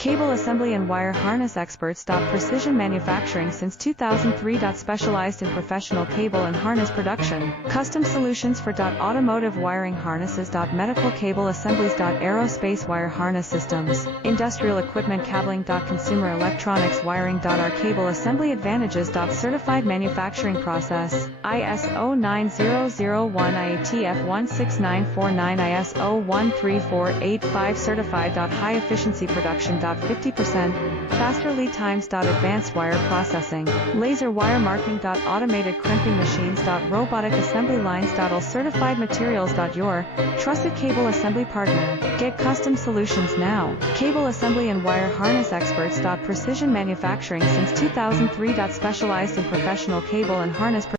Cable assembly and wire harness experts. Precision manufacturing since 2003. Specialized in professional cable and harness production. Custom solutions for automotive wiring harnesses. Medical cable assemblies. Aerospace wire harness systems. Industrial equipment cabling. Consumer electronics wiring. Our cable assembly advantages. Certified manufacturing process. ISO 9001 IATF 16949 ISO 13485 certified. High efficiency production. 50% faster lead times. Advanced wire processing. Laser wire marking. Automated crimping machines. Robotic assembly lines. All certified materials. Your trusted cable assembly partner. Get custom solutions now. Cable assembly and wire harness experts. Precision manufacturing since 2003. Specialized in professional cable and harness